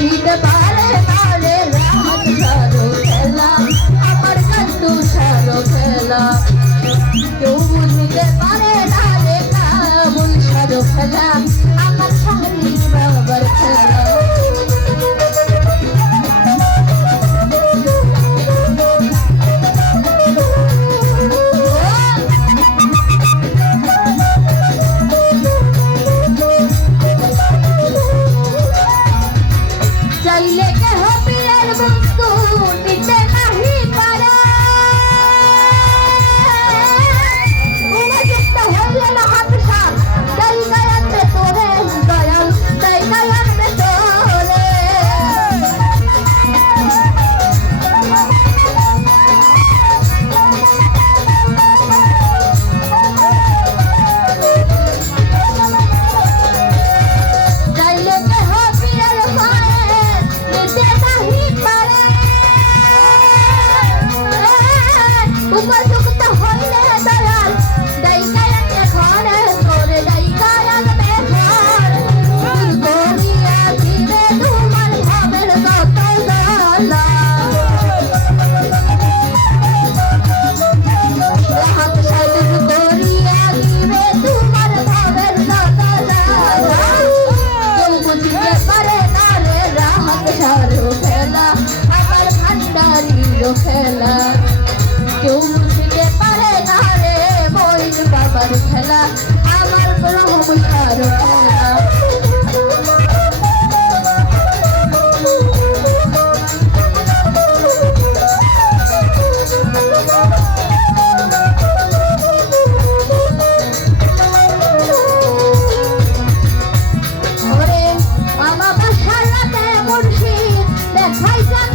বুঝিতে পারে না রে রাত সারো খেলা আমার কান্দু সারো খেলা কেউ বুঝিতে পারে না রে কাবুল সারো খেলা আমার সারি বাবার খেলা চাইলে কেহ পীরের বস্তু নিতে নাহি পারে উপযুক্ত হইলে না হাত সাপ তাই গায়াতে তোরে দয়াল তাই গায়াতে তোরে চাইলে কেহ পীরের পায়ে নিতে নাহি পারে উপযুক্ত হইলে দয়াল দাই গায়াতে ঘরে তোরে দাই গায়াতে ঘর ভুল করিয়া দিবে তোমার ভাবের কত জ্বালা হাত সাইজ করিয়া দিবে তোমার ভাবের কত জ্বালা কেউ বুঝিতে পারে না রে রাত সারো খেলা আমার ভান্ডারির খেলা কেউ বুঝিতে পারে না রে মইন বাবার খেলা আমার রহম সারো খেলা ওরে মামা বাসার রাতে মুর্শিদ দেখাই যান